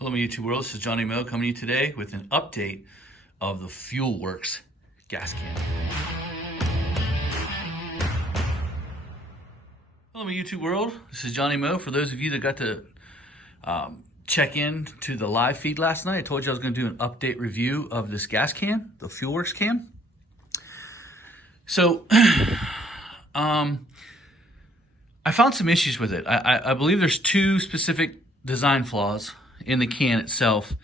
Hello, my YouTube world. This is Johnny Moe coming to you today with an update of the fuelworx gas can. Hello, my YouTube world. This is Johnny Moe. For those of you that got to check in to the live feed last night, I told you I was going to do an update review of this gas can, the fuelworx can. So, I found some issues with it. I believe there's two specific design flaws in the can itself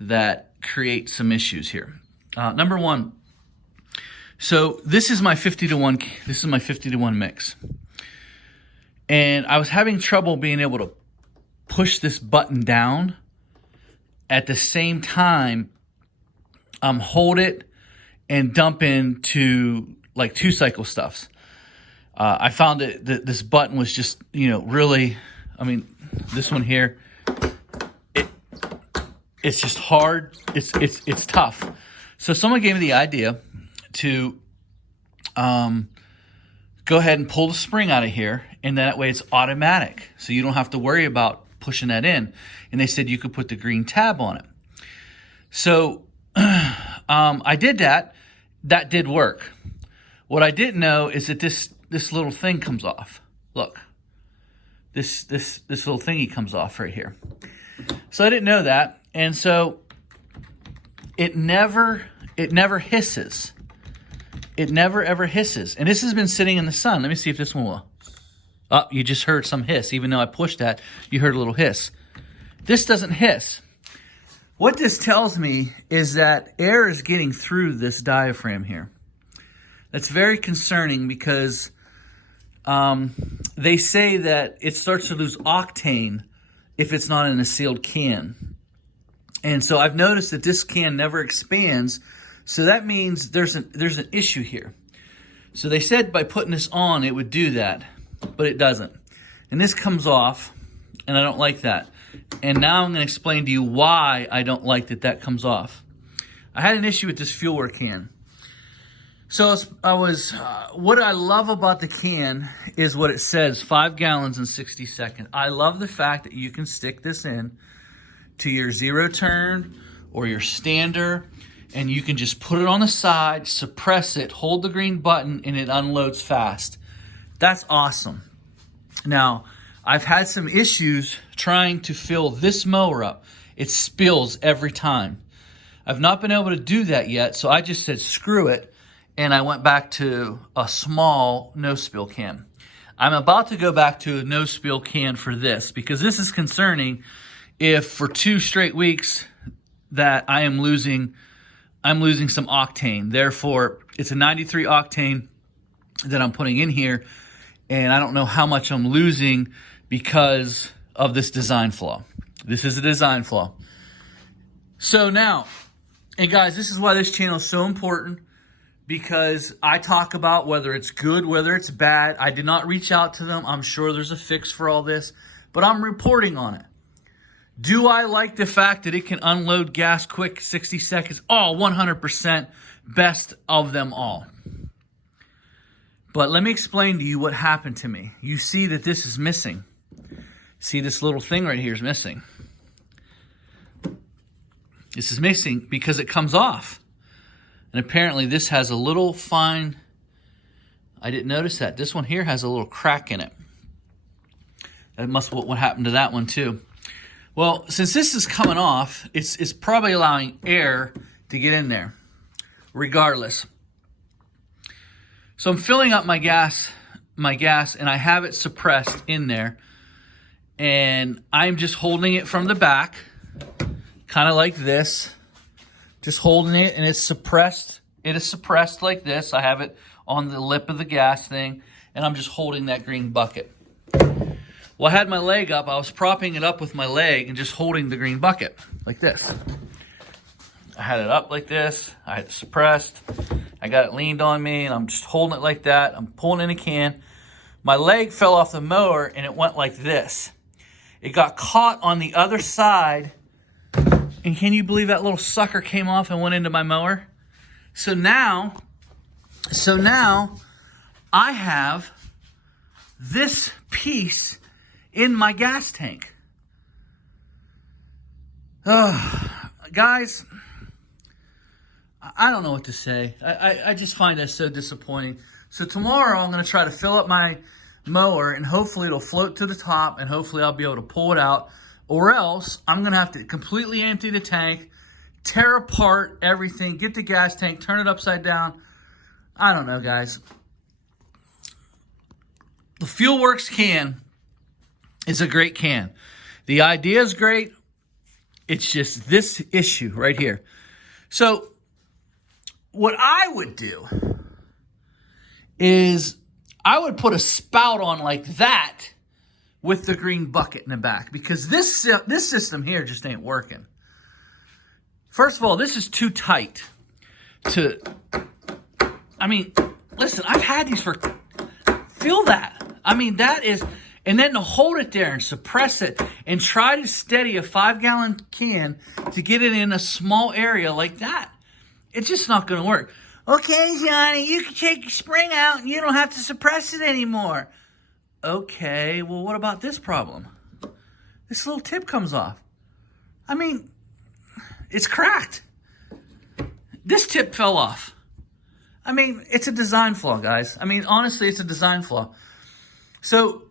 that create some issues here. Number one, so this is my 50-to-1. This is my 50-to-1 mix, and I was having trouble being able to push this button down at the same time hold it and dump into like 2-cycle stuffs. I found that this button was just, really, this one here, it's just hard. It's tough. So someone gave me the idea to go ahead and pull the spring out of here, and that way it's automatic. So you don't have to worry about pushing that in. And they said you could put the green tab on it. So I did that. That did work. What I didn't know is that this little thing comes off. Look, this little thingy comes off right here. So I didn't know that. And so it never hisses. It never ever hisses. And this has been sitting in the sun. Let me see if this one will. Oh, you just heard some hiss. Even though I pushed that, you heard a little hiss. This doesn't hiss. What this tells me is that air is getting through this diaphragm here. That's very concerning because they say that it starts to lose octane if it's not in a sealed can. And so I've noticed that this can never expands, so that means there's an issue here. So they said by putting this on, it would do that, but it doesn't. And this comes off, and I don't like that. And now I'm going to explain to you why I don't like that comes off. I had an issue with this fuelworx can. So what I love about the can is what it says, 5 gallons in 60 seconds. I love the fact that you can stick this in to your zero turn or your stander, and you can just put it on the side, suppress it, hold the green button, and it unloads fast. That's awesome. Now, I've had some issues trying to fill this mower up. It spills every time. I've not been able to do that yet, so I just said screw it, and I went back to a small no-spill can. I'm about to go back to a no-spill can for this because this is concerning if for 2 straight weeks that I'm losing some octane. Therefore, it's a 93 octane that I'm putting in here, and I don't know how much I'm losing because of this design flaw. This is a design flaw. So now, and guys, this is why this channel is so important, because I talk about whether it's good, whether it's bad. I did not reach out to them. I'm sure there's a fix for all this, but I'm reporting on it. Do I like the fact that it can unload gas quick, 60 seconds? Oh, 100% best of them all. But let me explain to you what happened to me. You see that this is missing. See, this little thing right here is missing. This is missing because it comes off. And apparently this has a little fine, I didn't notice that. This one here has a little crack in it. That must be what happened to that one too. Well, since this is coming off, it's probably allowing air to get in there, regardless. So I'm filling up my gas, and I have it suppressed in there. And I'm just holding it from the back, kind of like this. Just holding it, and it's suppressed. It is suppressed like this. I have it on the lip of the gas thing, and I'm just holding that green bucket. Well, I had my leg up. I was propping it up with my leg and just holding the green bucket like this. I had it up like this. I had it suppressed. I got it leaned on me, and I'm just holding it like that. I'm pulling in a can. My leg fell off the mower, and it went like this. It got caught on the other side, and can you believe that little sucker came off and went into my mower? So now I have this piece in my gas tank. Guys, I don't know what to say. I just find that so disappointing. So tomorrow I'm going to try to fill up my mower, and hopefully it'll float to the top, and hopefully I'll be able to pull it out. Or else I'm going to have to completely empty the tank, tear apart everything, get the gas tank, turn it upside down. I don't know, guys. The fuelworx can is a great can. The idea is great. It's just this issue right here. So what I would do is I would put a spout on like that with the green bucket in the back, because this system here just ain't working. First of all, this is too tight to, I mean, listen, I've had these for, feel that. I mean, that is, and then to hold it there and suppress it and try to steady a 5-gallon can to get it in a small area like that. It's just not going to work. Okay, Johnny, you can take your spring out and you don't have to suppress it anymore. Okay, well, what about this problem? This little tip comes off. I mean, it's cracked. This tip fell off. I mean, it's a design flaw, guys. I mean, honestly, it's a design flaw. So,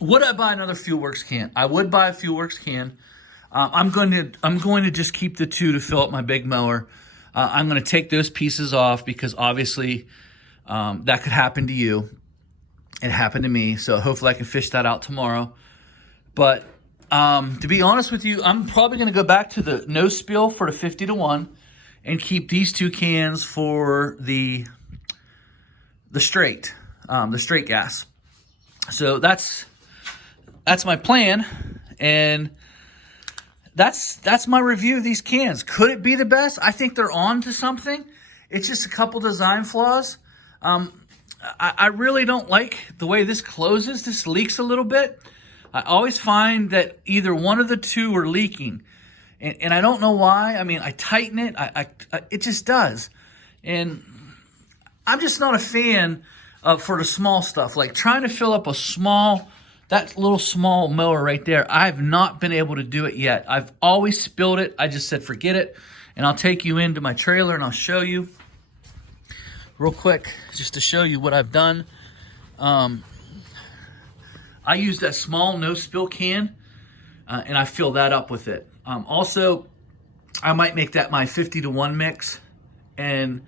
would I buy another fuelworx can? I would buy a fuelworx can. I'm going to just keep the two to fill up my big mower. I'm going to take those pieces off because obviously that could happen to you. It happened to me, so hopefully I can fish that out tomorrow. But to be honest with you, I'm probably going to go back to the no spill for the 50-to-1 and keep these two cans for the straight gas. So that's my plan, and that's my review of these cans. Could it be the best? I think they're on to something. It's just a couple design flaws. I really don't like the way this closes. This leaks a little bit. I always find that either one of the two are leaking, and I don't know why. I mean, I tighten it. It just does, and I'm just not a fan for the small stuff. Like trying to fill up that little small mower right there. I've not been able to do it yet. I've always spilled it. I just said, forget it. And I'll take you into my trailer and I'll show you real quick, just to show you what I've done. I use that small no spill can and I fill that up with it. Also, I might make that my 50-to-1 mix, and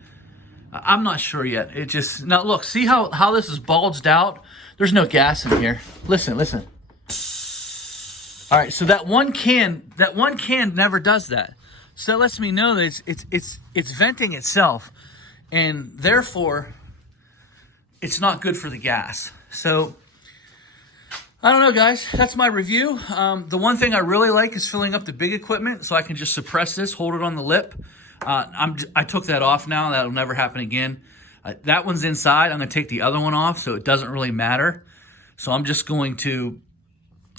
I'm not sure yet. It just, now look, see how this is bulged out? There's no gas in here. Listen. All right, so that one can never does that. So that lets me know that it's venting itself, and therefore it's not good for the gas. So I don't know, guys. That's my review. The one thing I really like is filling up the big equipment, so I can just suppress this, hold it on the lip. I took that off now. That'll never happen again. That one's inside. I'm going to take the other one off, so it doesn't really matter. So I'm just going to,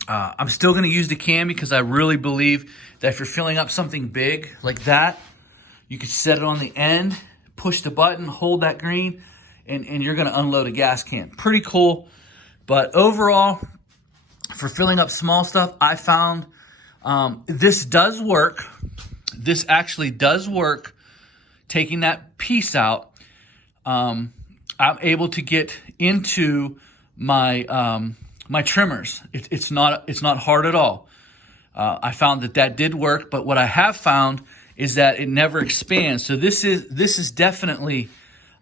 I'm still going to use the can, because I really believe that if you're filling up something big like that, you can set it on the end, push the button, hold that green, and you're going to unload a gas can. Pretty cool. But overall, for filling up small stuff, I found this does work. This actually does work. Taking that piece out, I'm able to get into my my trimmers. It's not hard at all. I found that did work, but what I have found is that it never expands. So this is definitely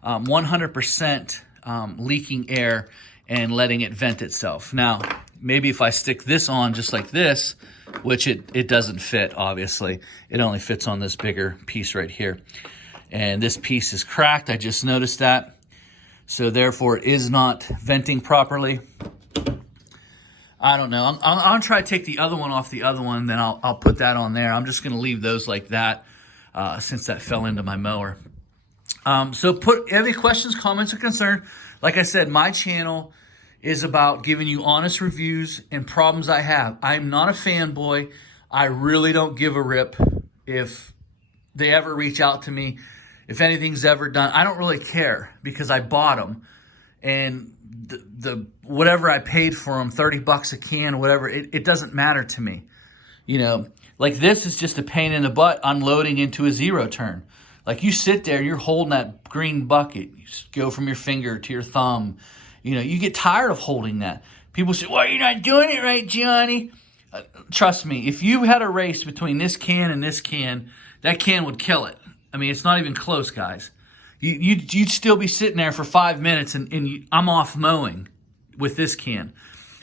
100% leaking air and letting it vent itself. Now, maybe if I stick this on just like this, which it doesn't fit, obviously. It only fits on this bigger piece right here. And this piece is cracked. I just noticed that. So therefore, it is not venting properly. I don't know. I'll try to take the other one off the other one, then I'll put that on there. I'm just going to leave those like that since that fell into my mower. So put any questions, comments, or concern. Like I said, my channel is about giving you honest reviews and problems I have. I'm not a fanboy. I really don't give a rip if they ever reach out to me. If anything's ever done, I don't really care, because I bought them, and the whatever I paid for them, $30 a can, whatever, it doesn't matter to me. You know, like this is just a pain in the butt unloading into a zero turn. Like you sit there, you're holding that green bucket. You just go from your finger to your thumb. You know, you get tired of holding that. People say, well, you're not doing it right, Johnny. Trust me, if you had a race between this can and this can, that can would kill it. I mean, it's not even close, guys. You'd still be sitting there for 5 minutes and I'm off mowing with this can.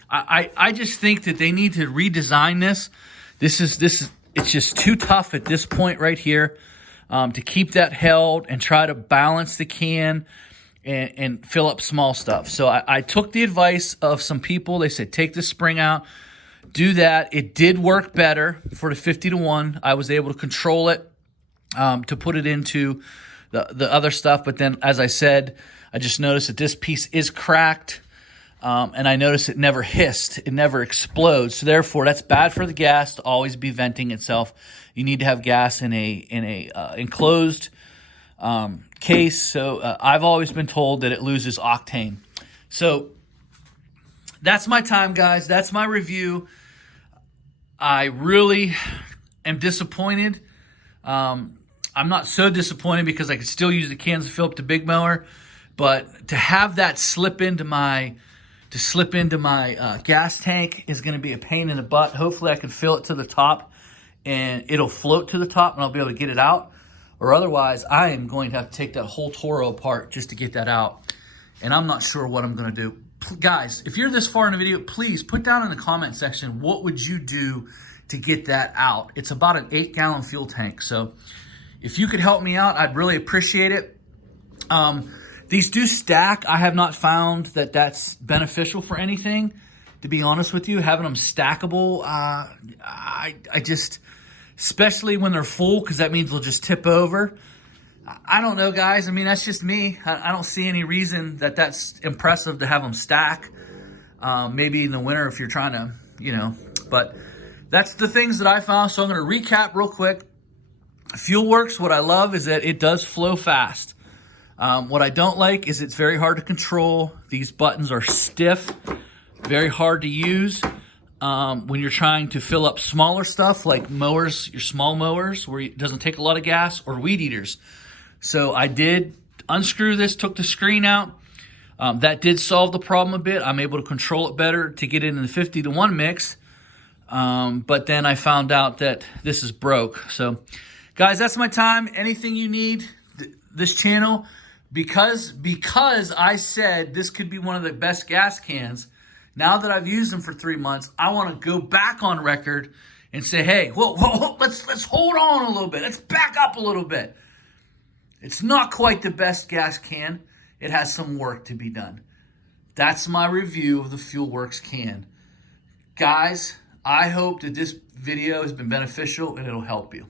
I just think that they need to redesign this. It's just too tough at this point right here to keep that held and try to balance the can and fill up small stuff. So I took the advice of some people. They said, take the spring out, do that. It did work better for the 50-to-1. I was able to control it to put it into the other stuff. But then, as I said, I just noticed that this piece is cracked. And I noticed it never hissed. It never explodes. So therefore, that's bad for the gas to always be venting itself. You need to have gas in a enclosed case. So I've always been told that it loses octane. So that's my time, guys. That's my review. I really am disappointed. I'm not so disappointed because I could still use the cans to fill up the big mower, but to have that slip into my gas tank is going to be a pain in the butt. Hopefully I can fill it to the top and it'll float to the top and I'll be able to get it out. Or otherwise, I am going to have to take that whole Toro apart just to get that out. And I'm not sure what I'm going to do. Guys, if you're this far in the video, please put down in the comment section, what would you do to get that out? It's about an 8-gallon fuel tank. So if you could help me out, I'd really appreciate it. These do stack. I have not found that that's beneficial for anything, to be honest with you. Having them stackable, I just, especially when they're full, because that means they'll just tip over. I don't know, guys. I mean, that's just me. I don't see any reason that that's impressive to have them stack. Maybe in the winter if you're trying to, you know. But that's the things that I found. So I'm going to recap real quick. fuelworx, what I love is that it does flow fast. What I don't like is it's very hard to control. These buttons are stiff, very hard to use when you're trying to fill up smaller stuff like mowers, your small mowers where it doesn't take a lot of gas, or weed eaters. So I did unscrew this, took the screen out. That did solve the problem a bit. I'm able to control it better to get it in the 50-to-1 mix. But then I found out that this is broke. So guys, that's my time. Anything you need, this channel, because I said this could be one of the best gas cans. Now that I've used them for 3 months, I want to go back on record and say, hey, whoa, let's hold on a little bit. Let's back up a little bit. It's not quite the best gas can. It has some work to be done. That's my review of the fuelworx can. Guys, I hope that this video has been beneficial and it'll help you.